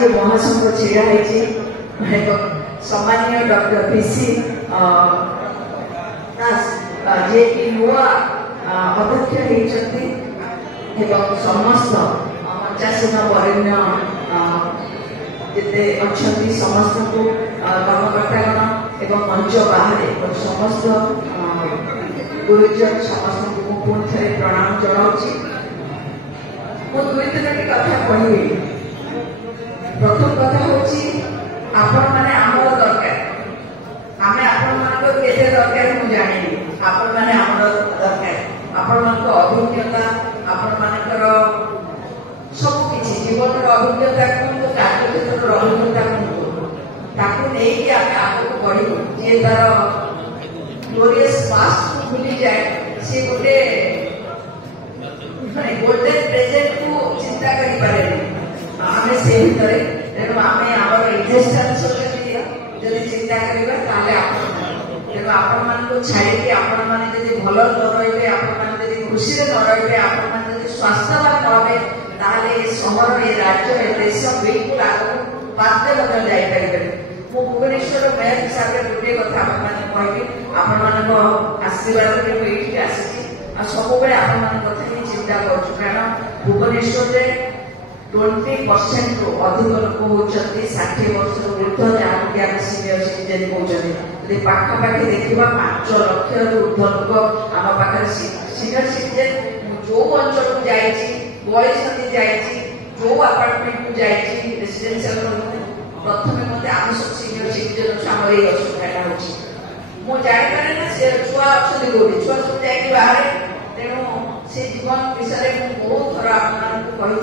आज महासंघ छिड़ा सम्मानीय डॉक्टर पीसी दास जे कि नुआ अध्यक्ष होती समस्त 50 वरेण्य जिते अच्छा समस्त को कर्मकर्तागण एवं मंच बाहर समस्त गुरुजन समस्त को पुणी थे प्रणाम जनाऊँगी। मु दुई तीन कथा कहबी। प्रथम कथा हूँ आपण मैंने आमर दरकार आम आपण मान केते दरकार मुझे जानी आपण मैंने आमर दरकार आपण मान अभिज्ञता आपण मानकर सबकि जीवन अभिज्ञता कहूँ कार्य क्षेत्र अभिज्ञता कहूँ नहीं आगे बढ़ू जी तार ग्लोरियस पास्ट को भूली जाए सी गोटे गोल्डन प्रेजेंट को चिंता करें आम से भर तेणु आम आम एक्जिस्टेंस जब चिंता करवा तेणु आपण मान छाड़ी आपण मैंने भल न रे आपण खुशी न रे आपण स्वास्थ्यवान न रे ताले सहर ये राज्य ये देश बिल्कुल आगे बाध्य जापर मु भुवनेश्वर मेयर हिसाब से गोटे कथा कहबी आपण आशीर्वाद ये आसी सब कथा ही चिंता कर कारण भुवनेश्वर 20% रू अधिक लोक होती 60 वर्ष ऊर्ध जहाँ कि आम सीनियर सिटीजेन कहते पाखापाखि देखा 5 लाख ऊर्ध लोक आम पाखे सीनियर सिटीजेन जो अंचल को जाइए बयस जाइए जो अपार्टमेंट को जाइए रेसिडेंशियल प्रथम मत आम सब सीनियर सिटीजेन आम ये असुविधा हो जापारे ना से छुआ अच्छे गोटे छुआ सब जा बाहर तेणु से जीवन विषय में बहुत थर आपको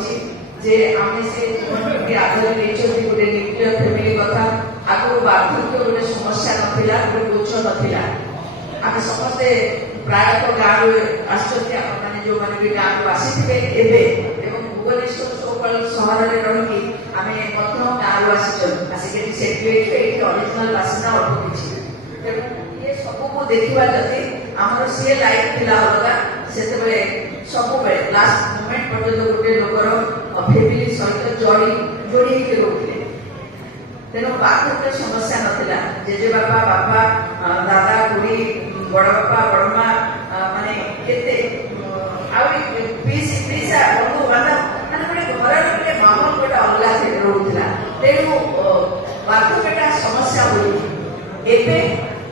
जे आम से जीवन के आधार नहीं गोटे न्यूक्लियर फैमिली कथा आगु बार्धक्य गोटे समस्या नाला गोटे बोझ नाला आम समस्ते प्रायतः गाँव आसने जो मैंने भी गाँव को आसी भुवनेश्वर सब सहर में रही आम गाँव आसिक अरिजिनाल बासिंदा अल्प किसी ये सबको देखा जदि आम सी लाइफ था अलगा से सब लास्ट मोमेंट पर्यटन गोटे लोकर फैमिली सहित जोड़ी रोकते तेणु बार्धक्य समस्या नाला जेजे बापा बापा दादा बुढ़ी बड़ बापा बड़ माँ माने केते पीसा बंधु बांधव मैंने गोटे घर गोटे माहौल गोटे अलग रोला तेणु बार्धक्यटा समस्या हुई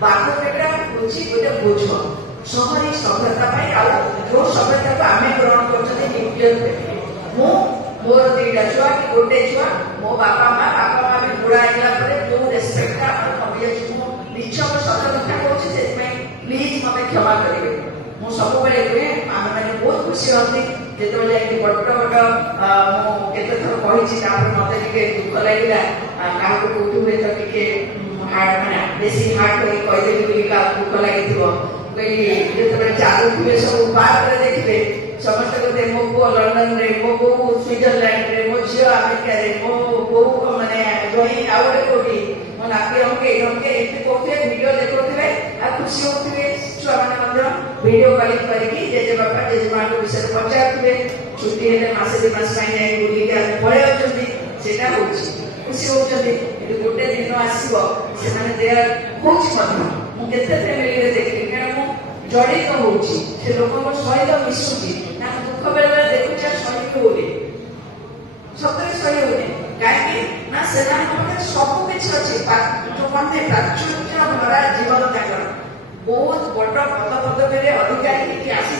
बार्धक्यटा हूँ गोटे बोझ सहरी सभ्यता जो सभ्यता को आम ग्रहण कर मोर 2टा छुआ कि गोटे छुआ मो बापा माँ भी बुढ़ा है जो रेस्पेक्ट कमी मिछ सत कथा कहूँ प्लीज मत क्षमा करेंगे मुझे सब कहे आम मैंने बहुत खुशी होती जो बड़ बड़ केते थर कही मत दुख लगे क्या कौटू हुए तो टे हार्ट मैंने बेसी हार्ट कहीदेवी दुख लगी कहली चालुए सब पार्क देखिए समस्त कहते मो पु लंडन रे मो बो स्विट्जरलैंड रे मो झील अमेरिका रे मो बो माने जही आउटे कोटी मो नापी हमके एमती कहते वीडियो देखुवे आ खुशी होते छुआ मैंने वीडियो कॉलिंग करके जेजे बापा जेजे माँ को विषय पचारे छुट्टी है मसे 2 मास बुलिक पलि सेटा हो खुशी होती गोटे दिन आसो से मुझे फैमिली देखी क्या जड़ित हो लोक सहित मिशुची दुख बेले बेले देखुचे सही होने सतरे सही होने कहीं सब किसी अच्छे जो कहते प्राचुर्य भरा जीवन तक बहुत बड़ पद पदवी अधिकारी आसी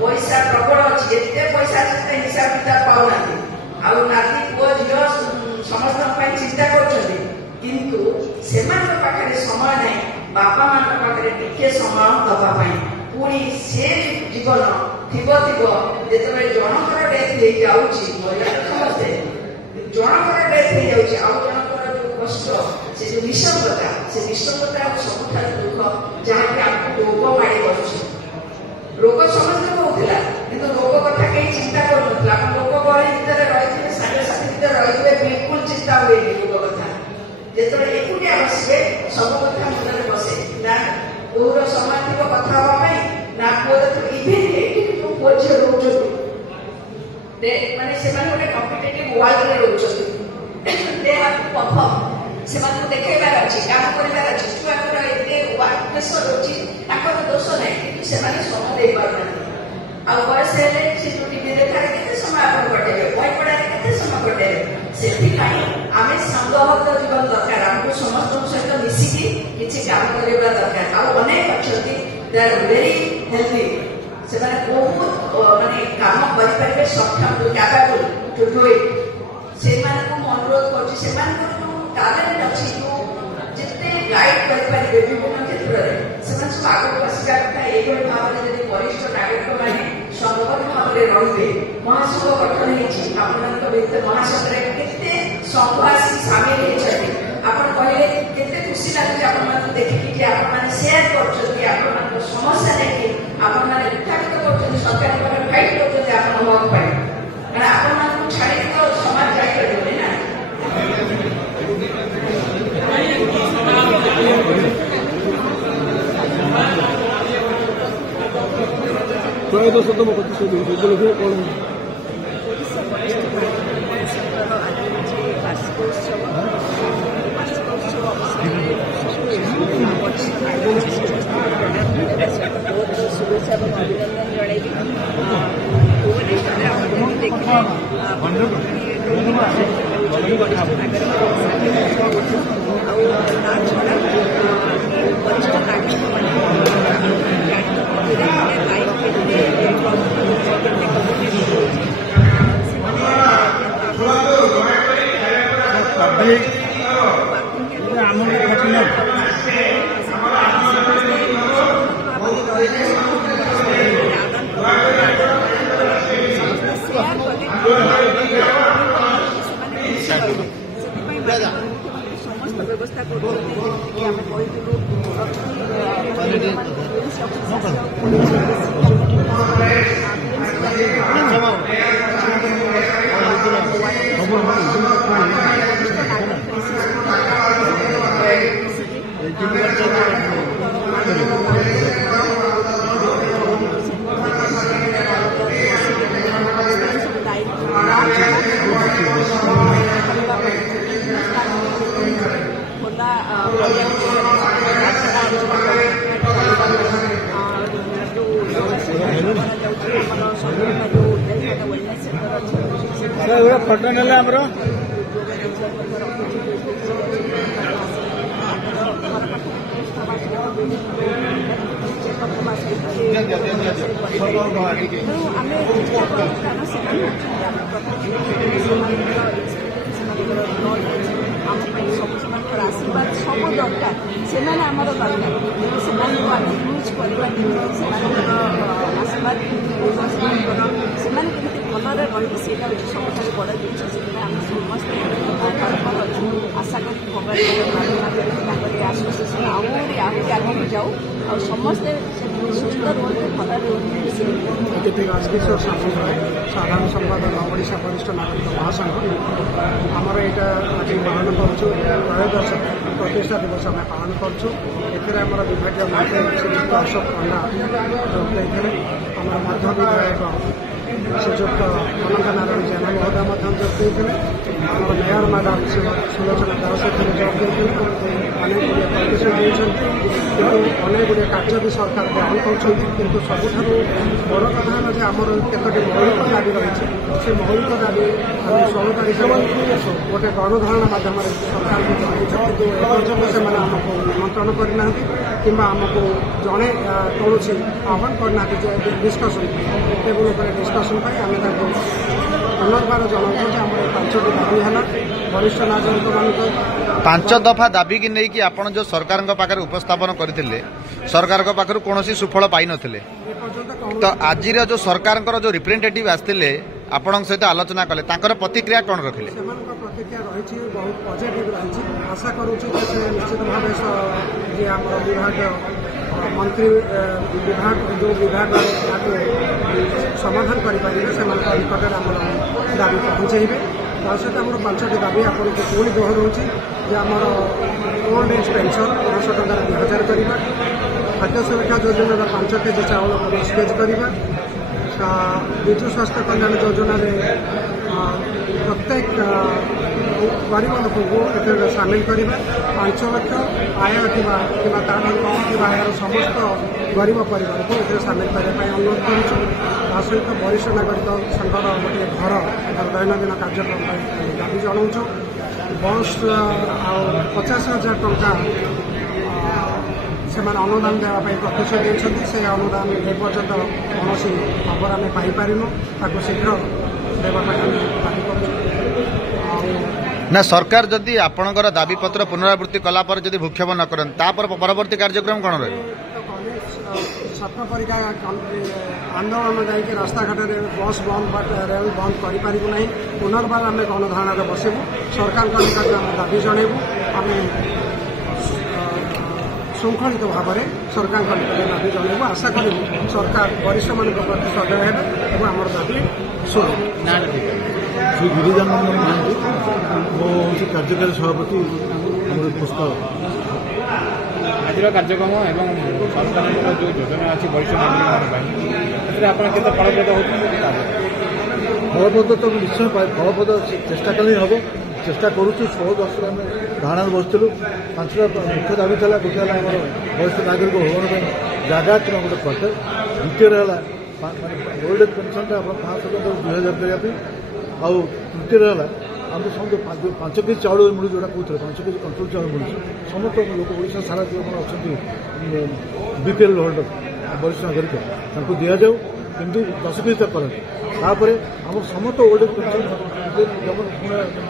पैसा प्रबल अच्छी एत पैसा हिसाब किताब पाऊना नाती पुओ झील समस्त चिंता कर समय ना बापा माँ पाखे टिके समय दवाई पुणी से जीवन थी जो जनकर डेथ हो जाऊँगी समस्ते जनकर डेथ हो जनकर जो कष्ट से जो निसंगता से निसंगता सब दुख जहाँ कि आपको रोग माड़ी बस रोग समस्त को होता कि रोग कथा कहीं चिंता करूना लोक गहली भितर रही सांगसाथी भितर रही बिल्कुल चिंता हुए रोग कथा जो एकुटिया बसवे सब कथा मन बसे ना पुअर समय थी कथा हाँपाई ना पुअर इवेन पुओ झील रोच माने गोटे कम्पिटेटिव वर्ल्ड रे रोच से देखेबार अच्छी काम कर छुआर एत वर्क प्रेसर रोचे दोष ना कि समय दे पार बयस से टीवी देखा के समय आप कटेबे बही पढ़ाई के समय कटेबे से आम संगबद्ध जीवन दरकार आमको समस्त सहित मिसिकी किसी काम करवा दरकार आनेक अच्छा दे आर वेरी हेल्दी से बहुत माने काम करें सक्षम कैपेबल टू डू इट से अनुरोध कर टैलेंट अच्छी जिते गाइड करेंगे विभिन्न क्षेत्र में से सब आगे आसवा कथा ये भाव में वरिष्ठ नागरिक मैंने संगबद्ध भाव में रे महासंघ गठन होती महासंघ के संघ आसी सामिल होती आप कहले केते खुशी लगे आप देखिए कि आप सेयार कर समस्या लेकिन आप उत्थापित कर सरकार फाइट कर आप कारण आप छाड़ी तो समाज जाइए ना तो शतम प्रतिशत कौन शुभेच्छा अभिनंदन जनइबी भुवनेश्वर आप देखिए वरिष्ठ समस्त व्यवस्था फटो ना आमर आशीर्वाद सब दरकार से आमर दरकार से यूज करवा आशीर्वाद से भलरे रही सब बड़ जिन आम समस्त आशा कर भगवान आश्वासन आहरी आगे जाऊ और समस्ते सुंदर रुहते भलरे रुहते साधारण संपादक ओडिशा वरिष्ठ नागरिक महासंघ आमर यहाँ आज पालन करदश प्रतिष्ठा दिवस आम पालन कर विभाग मंत्री श्रीयुक्त अशोक पंडा जोग देते आम मध्य विधायक श्रीयुक्त अनंत नारायण जेना महोदय जोग देते मेयर मैडम सुलोचना दास जोग देते अनेक गुड़े प्रतिश्रुति देते अनेक गुड़े कार्य भी सरकार ग्रहण कर सबुठ बड़ कथा है आमर केतोटी मौलिक दाबी रही से मौलिक दाबी 16 तारीख गोटे गणधारणा माध्यम सरकार को जन एपर्यंत से आमको निमंत्रण करना कि आमको जड़े कौन आह्वान करना डिस्कसन टेबुल पर डिस्कसन आम पुनर्बार जनाऊँ आम 5टी दाबी है वरिष्ठ नागरिक मान 5 दफा दाबी की नहीं कि आपण जो सरकार पाखे उपस्थापन करते सरकार पाखर कौन सुफल पाई नथिले तो आज जो सरकार जो रिप्रेजेंटेटिव आसते आपण सहित आलोचना कले प्रतिक्रिया कौन रखिले प्रतिक्रिया रही बहुत पॉजिटिव रही आशा करुच्ची निश्चित भाव विभाग मंत्री विभाग जो विभाग समाधान करेंगे से निकट आम दाबी पहुँचे सहित आम 5टी दाबी आपको पुणी दोहराऊँगी आमर ओल्ड एज पेंशन 500 टकर 2000 करवा खाद्य सुरक्षा योजना 5 केजी चाउल स्टेज करवा विजु स्वास्थ्य कल्याण योजन प्रत्येक गरीब लोक को सामिल करवा 5 लाख आय कि समस्त गरीब परिवार को सामिल करने अनुरोध करुँ सहित वरिष्ठ नागरिक संघर गोटे घर दैनंदिन कार्यक्रम दाबी जनाऊँ बस 50,000 टंका से अनुदान देवाई प्रतिश्रुति देते से अनुदान एपर्यंत कौन खबर आम पाइपारूँ ताको शीघ्र देवाई दाबी कर ना सरकार जदि आपणकर दाबी पत्र पुनरावृत्ति कलापर जदि भूक्षेप न करन तापर परवर्ती कार्यक्रम कौन रहे छात्र परीक्षा आंदोलन जाकि रास्ताघाट बस बंद रेल बंद करें पुनर्बार आम गणधारणा बसबू सरकार निकट आम दाबी जनइबू आम श्रृंखलित भाव में सरकार निकट दाबी जनइबू आशा करूँ सरकार वरिष्ठ मान प्रति सदय है आम दाबी शुणु श्री गिरिजानंदन महांती मो कार्यकारी सभापति प्रस्ताव आज कार्यक्रम एवं सरकार जो योजना अच्छी वरिष्ठ नागरिक आप फलप्रद फलप्रद तो निश्चय फलप्रद चेष्टा कले हम चेष्टा करूँ 16 वर्ष आम धारणा बसलु 5टा मुख्य दाबी था गोटे है वरिष्ठ नागरिक भवन जगह गोटे क्वार्टर द्वितीय है ओल्ड एज पेनसन 500 2000 करने आउ तृतीय है आम समझ 5 केजी चाउल मिलू जोटा कहते 5 केजी कंट्रोल चाउल मिलूँ समस्त लोक ओडिशा सारा जो अच्छा बीपीएल होल्डर वरिष्ठ नागरिक दि जाऊ कि 10 केजी तक करें आम समस्त ओल्ड एज पेनसन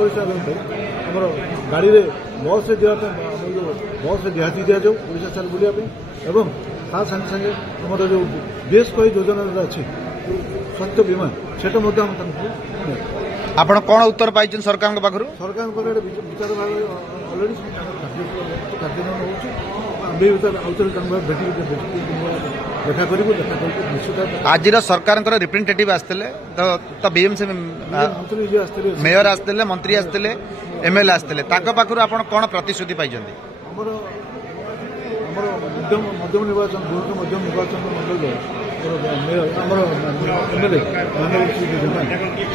वरिष्ठ नागरिक आम गाड़ी में बस से देवाई बस से रिहाती दि जाऊ ओडिशा सारा बुलाया एवं ता सागे सागे आम जो बेस कई योजना अच्छी स्वास्थ्य बीमा से आपण कौन उत्तर पाई सरकार पाखु सरकार विचार भाव अलरेडी कार्यान्वयन देखा कर निश्चित आज सरकार रिप्रेजेंटेटिव आसते तो बीएमसी मेयर आसते मंत्री आसते एमएलए आसते पाखु आप कौन प्रतिश्रुति पाई मध्यम निर्वाचन मध्यम निर्वाचन मंडल एमएलए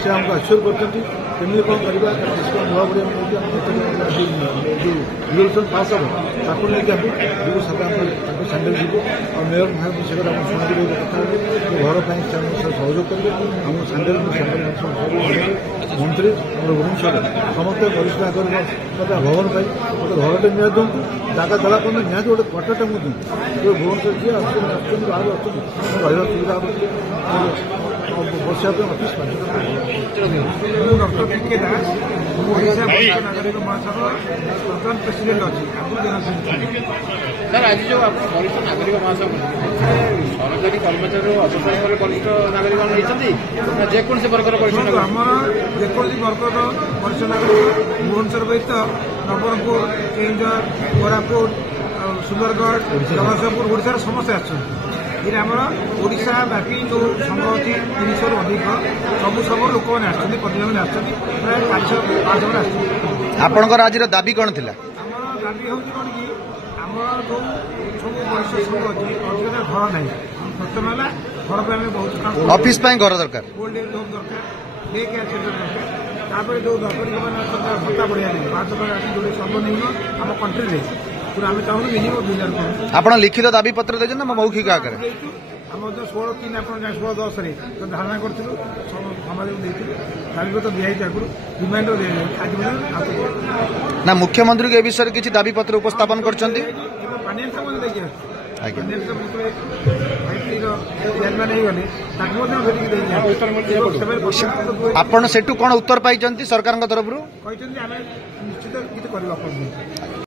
से आमको आश्चर्य करते कौन करवा नुआ बढ़िया जो रिजोल्यूशन पास हम ताकू नहीं सांगल जीव और मेयर से शुणी कथा घर पर सहयोग करेंगे आम सांगल मंत्री भुवनेश्वर समस्त वरिष्ठ नागरिक भवन पर गोटे घरटे निया दिंतु जगह देला निहती गोटे क्वार्टरटे मुझे दिंतु भुवनेश्वर जी बाहर अच्छा सुविधा बसा अफिस् डॉक्टर पीके दास ओडिशा वरिष्ठ नागरिक महासभा वर्तमान प्रेसिडेंट अच्छी सर आज जो आप वरिष्ठ नागरिक महासभा सरकारी कर्मचारी अवसर वरिष्ठ नागरिक नहीं जेकोसी वर्गर वरिष्ठ आमर जेकोसी वर्गर वरिष्ठ नागरिक भुवनेश्वर सहित नवरंगपुर केन्दुझर कोरापुट सुंदरगढ़ जगतसिंहपुर ओडिशार समस्ते आसर ओडिशा व्यापी जो संघ अच्छी 300 रु अधिक सब सब लोक मैंने प्रतिनिधि मैंने प्राय 400-500 आपणकर आज दाबी कौन थी आम दाबी हूँ कौन कि आम जो सब वरिष्ठ संघ अच्छी अधिक घर ना प्रथम है घर पर आम बहुत काम ऑफिस घर दरकार ओल्ड एज होम दरकार डे केयर सेंटर दरकार जो दरकारी मैंने भत्ता बढ़िया नहीं 500 टका जो सर्वनिम्न आम कंट्री पूरा आम चाहूँ मिनिमम 2000 आप लिखित दाबी पत्र देते ना मौखिक आकार आम जो 16/3 आप 16/10 जो धारणा करूँ समाज को दाबी पत्र दिखाई आगुरी रिमाइंडर दिया आज ना मुख्यमंत्री के विषय किसी दाबी पत्र उपस्थापन कर आपण सेठू कौन उत्तर पाई सरकार तरफ निश्चित किसी